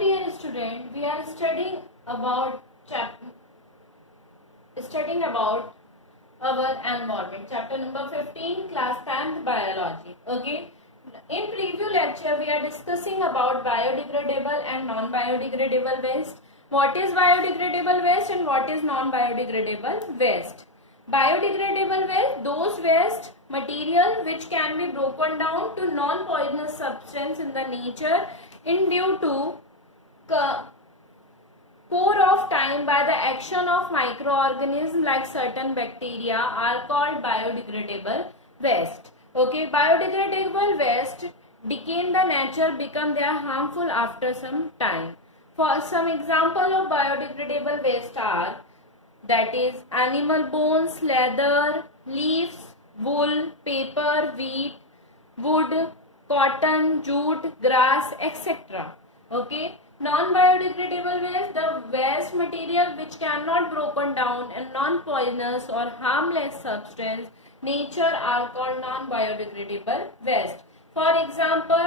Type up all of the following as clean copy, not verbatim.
dear student, we are studying about our environment, chapter number 15, class 10th biology. Okay, in preview lecture we are discussing about biodegradable and non-biodegradable waste. What is biodegradable waste and what is non-biodegradable waste? Biodegradable waste, those waste material which can be broken down to non-poisonous substance in the nature in due to course of time by the action of microorganisms like certain bacteria are called biodegradable waste. Okay, biodegradable waste decay in the nature become they are harmful after some time. For some example of biodegradable waste are, that is animal bones, leather, leaves, wool, paper, wheat, wood, cotton, jute, grass, etc. Okay, non-biodegradable waste, the waste material which cannot broken down and non-poisonous or harmless substance nature are called non-biodegradable waste. For example,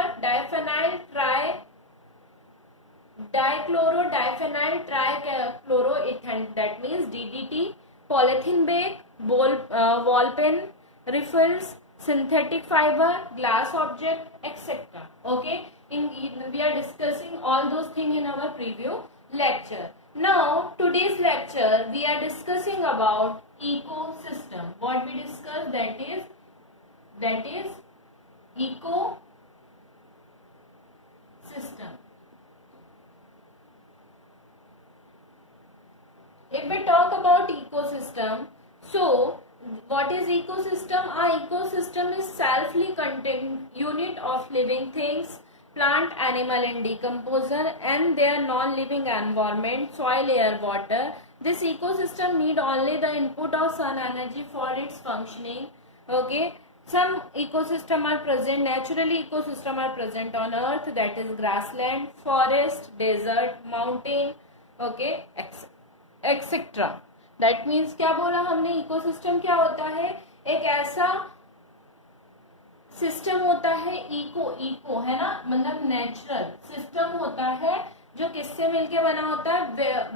dichloro-diphenyl trichloroethane, that means DDT, polythene bag, wall pen, refills, synthetic fiber, glass object, etc. Okay, we are discussing all those things in our preview lecture. Now today's lecture we are discussing about ecosystem. What we discussed, that is ecosystem. If we talk about ecosystem, so what is ecosystem? A ecosystem is selfly contained unit of living things, plant, animal and decomposer and their non-living environment, soil, air, water. This ecosystem need only the input of sun energy for its functioning. Okay, some ecosystem are present, naturally ecosystem are present on earth, that is grassland, forest, desert, mountain, okay, etc. That means क्या बोला हमने, ecosystem क्या होता है, एक ऐसा system होता है, इको है ना, मतलब नेचुरल सिस्टम होता है जो किससे मिलके बना होता है,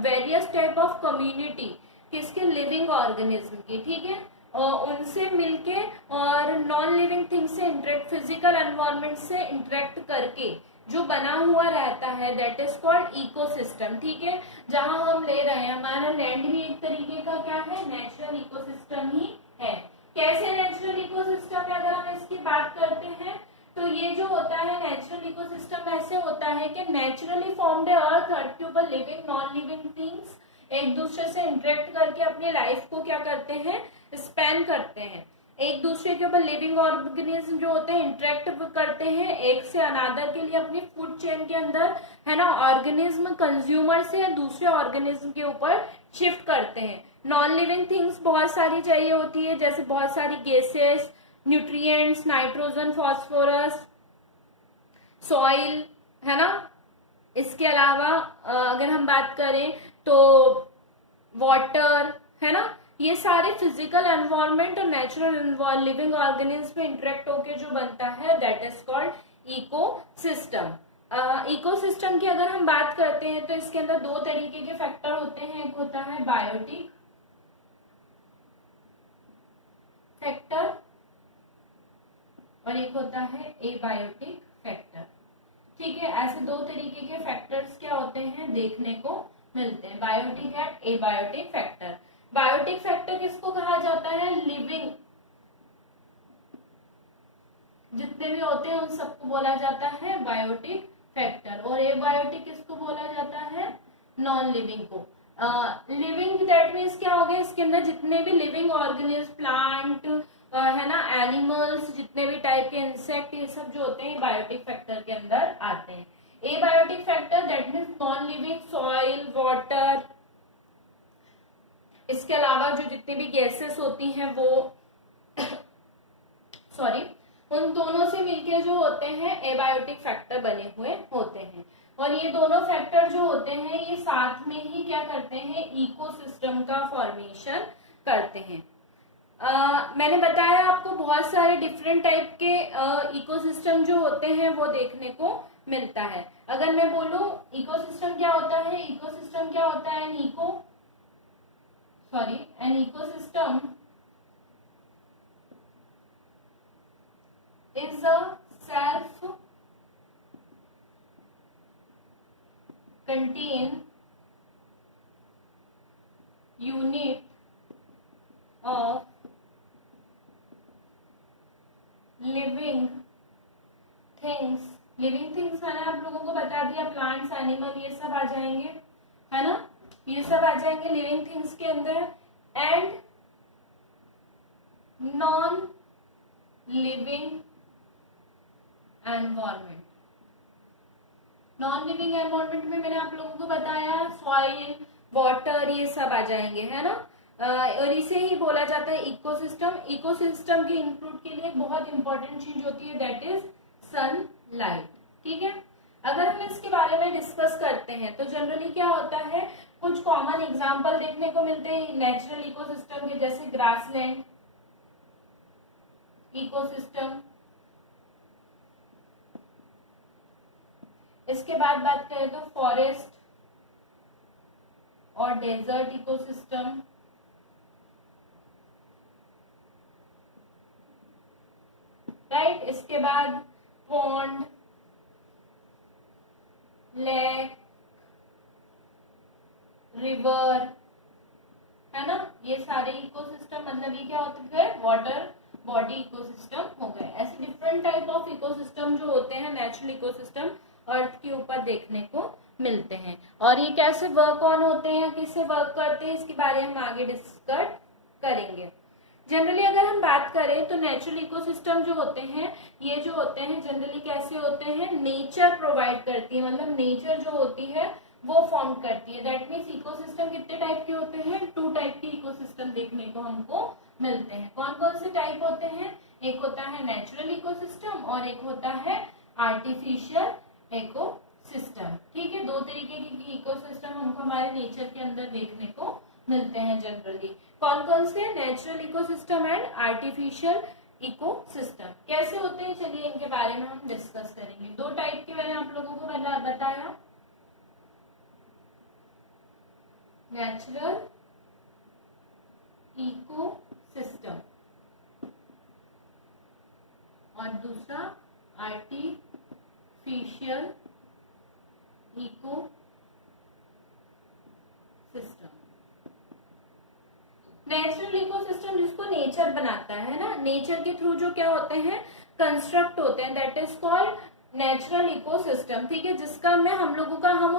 वेरियस टाइप ऑफ कम्युनिटी, किसके, लिविंग ऑर्गेनिज्म की, ठीक है, और उनसे मिलके और नॉन लिविंग थिंग से इंटरेक्ट, फिजिकल एनवायरनमेंट से इंटरेक्ट करके जो बना हुआ रहता है, दैट इज कॉल्ड इकोसिस्टम. ठीक है, जहां हम ले रहे हैं, हमारा लैंड भी एक तरीके का क्या है, नेचुरल इकोसिस्टम ही है. कैसे नेचुरल इकोसिस्टम है, अगर हम इसकी बात करते हैं तो ये जो होता है नेचुरल इकोसिस्टम ऐसे होता है कि नेचुरली फॉर्म्ड अर्थ के ऊपर लिविंग नॉन लिविंग थिंग्स एक दूसरे से इंटरेक्ट करके अपने लाइफ को क्या करते हैं, स्पेन करते हैं. एक दूसरे के ऊपर लिविंग ऑर्गेनिज्म जो होते हैं इंटरेक्ट करते हैं एक से अनादर के लिए अपनी फूड चेन के अंदर, है ना. ऑर्गेनिज्म कंज्यूमर से दूसरे ऑर्गेनिज्म के ऊपर शिफ्ट करते हैं. नॉन लिविंग थिंग्स बहुत सारी चाहिए होती है, जैसे बहुत सारी gases, nutrients, nitrogen, phosphorus, soil, है ना. इसके अलावा अगर हम बात करें तो वाटर, है ना. ये सारे फिजिकल एनवायरनमेंट और नेचुरल लिविंग ऑर्गेनिज्म पे इंटरेक्ट होके जो बनता है, that is called ecosystem. Ecosystem की अगर हम बात करते हैं तो इसके अंदर दो तरीके के फैक्टर होते हैं, एक होता है बायोटिक फैक्टर और एक होता है एबायोटिक फैक्टर. ठीक है, ऐसे दो तरीके के फैक्टर्स क्या होते हैं, देखने को मिलते हैं, biotic and abiotic factor. Biotic factor किसको कहा जाता है, लिविंग जितने भी होते हैं उन सबको बोला जाता है बायोटिक फैक्टर. और एबायोटिक किसको बोला जाता है, नॉन लिविंग को. लिविंग दैट मीन्स क्या हो गया, इसके अंदर जितने भी लिविंग ऑर्गेनिज्म, प्लांट, है ना, एनिमल्स, जितने भी टाइप के इंसेक्ट, ये सब जो होते हैं बायोटिक फैक्टर के अंदर आते हैं. Abiotic factor that means non living, soil, water, इसके अलावा जो जितनी भी गैसेस होती हैं वो सॉरी, उन दोनों से मिलके जो होते हैं एबायोटिक फैक्टर बने हुए होते हैं. और ये दोनों फैक्टर जो होते हैं ये साथ में ही क्या करते हैं, इकोसिस्टम का फॉर्मेशन करते हैं. मैंने बताया आपको बहुत सारे डिफरेंट टाइप के इकोसिस्टम जो होते हैं वो देखने को मिलता है। अगर मैं बोलूं इकोसिस्टम क्या होता है, इकोसिस्टम क्या होता है, an ecosystem is a self-contained unit of living things। Living things मैंने आप लोगों को बता दिया, प्लांट्स, एनिमल, ये सब आ जाएंगे, है ना, ये सब आ जाएंगे लिविंग थिंग्स के अंदर। And non living environment, non living environment में मैंने आप लोगों को बताया सॉइल, वाटर, ये सब आ जाएंगे, है ना। और इसे ही बोला जाता है इकोसिस्टम। इकोसिस्टम के इंक्लूड के लिए बहुत इंपॉर्टेंट चीज होती है, दैट इज सनलाइट। ठीक है, अगर हम इसके बारे में डिस्कस करते हैं तो जनरली क्या होता है, कुछ कॉमन एग्जांपल देखने को मिलते हैं नेचुरल इकोसिस्टम के, जैसे ग्रासलैंड इकोसिस्टम। इसके बाद बात करें तो फॉरेस्ट और डेजर्ट इकोसिस्टम, राइट। इसके बाद पॉन्ड, लेक, रिवर, है ना, ये सारे इकोसिस्टम, मतलब ये क्या होते हैं, वाटर बॉडी इकोसिस्टम हो गए। ऐसे डिफरेंट टाइप ऑफ इकोसिस्टम जो होते हैं नेचुरल इकोसिस्टम अर्थ के ऊपर देखने को मिलते हैं। और ये कैसे वर्क ऑन होते हैं, किससे वर्क करते हैं, इसके बारे में हम आगे डिस्कस करेंगे। जनरली अगर हम बात करें तो नेचुरल इकोसिस्टम जो होते हैं, ये जो होते हैं जनरली कैसे होते हैं, नेचर प्रोवाइड करती है, मतलब नेचर जो होती है वो फॉर्म करती है। दैट मीन्स इकोसिस्टम कितने टाइप के होते हैं, 2 टाइप के इकोसिस्टम देखने को हमको मिलते हैं। कौन कौन से टाइप होते हैं, एक होता है नेचुरल इकोसिस्टम और एक होता है आर्टिफिशियल इकोसिस्टम। ठीक है, 2 तरीके के इकोसिस्टम हमको हमारे नेचर के अंदर देखने को मिलते हैं जनरली। कौन कौन से, natural ecosystem and artificial ecosystem. कैसे होते हैं, चलिए इनके बारे में हम डिस्कस करेंगे। 2 टाइप के मैंने आप लोगों को बताया, नेचुरल इकोसिस्टम और दूसरा आर्टिफिशियल इकोसिस्टम। नेचुरल इकोसिस्टम जिसको नेचर बनाता है ना, नेचर के थ्रू जो क्या होते हैं, कंस्ट्रक्ट होते हैं, that is called natural ecosystem. ठीक है, जिसका में हम लोगों का हम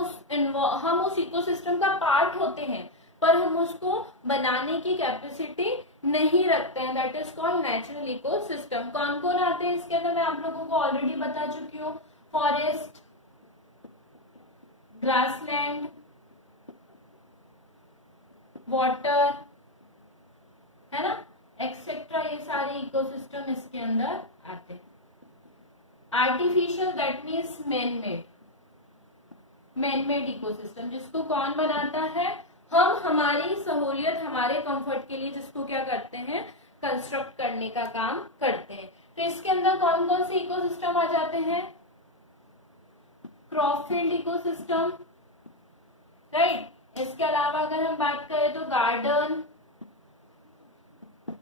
उस इकोसिस्टम का पार्ट होते हैं पर हम उसको बनाने की कैपेसिटी नहीं रखते हैं, that is called natural ecosystem. कौन कौन आते हैं इसके अंदर, मैं आप लोगों को ऑलरेडी बता चुकी हूँ, फॉरेस्ट, ग्रासलैंड, वाटर, है ना, एक्सेट्रा, ये सारे इकोसिस्टम इसके अंदर आते हैं। Artificial that means man made ecosystem, जिसको कौन बनाता है, हम हमारी सहूलियत, हमारे कंफर्ट के लिए जिसको क्या करते हैं, कंस्ट्रक्ट करने का काम करते हैं। तो इसके अंदर कौन कौन से इकोसिस्टम आ जाते हैं, क्रॉपफील्ड इकोसिस्टम, राइट। इसके अलावा अगर हम बात करें तो गार्डन,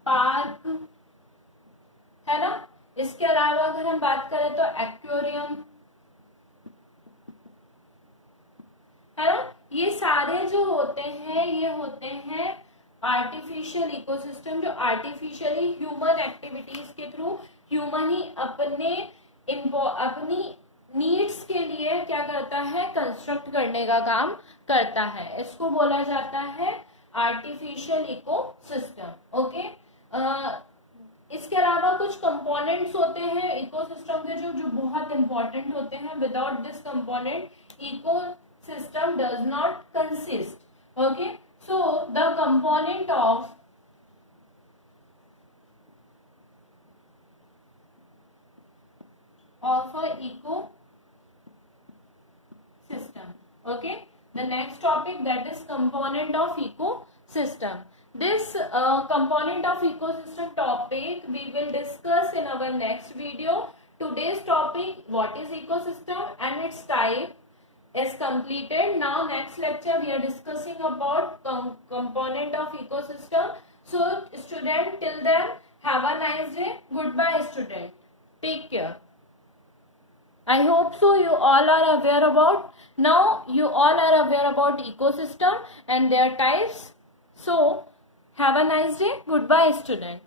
पार्क, है ना। इसके अलावा अगर हम बात करें तो एक्वेरियम, है ना। ये सारे जो होते हैं ये होते हैं आर्टिफिशियल इकोसिस्टम, जो आर्टिफिशियली ह्यूमन एक्टिविटीज के थ्रू ह्यूमन ही अपनी नीड्स के लिए क्या करता है, कंस्ट्रक्ट करने का काम करता है। इसको बोला जाता है आर्टिफिशियल इकोसिस्टम। ओके, इसके अलावा कुछ कंपोनेंट्स होते हैं इकोसिस्टम के जो बहुत इंपॉर्टेंट होते हैं। Without this component ecosystem does not consist. Okay, so the component of a ecosystem. Okay, the next topic, that is component of ecosystem. This component of ecosystem topic we will discuss in our next video. today's topic, what is ecosystem and its type, is completed. Now next lecture we are discussing about component of ecosystem. So student, till then, have a nice day. Goodbye student. Take care. I hope so you all are aware about, now you all are aware about ecosystem and their types. So have a nice day. Goodbye student.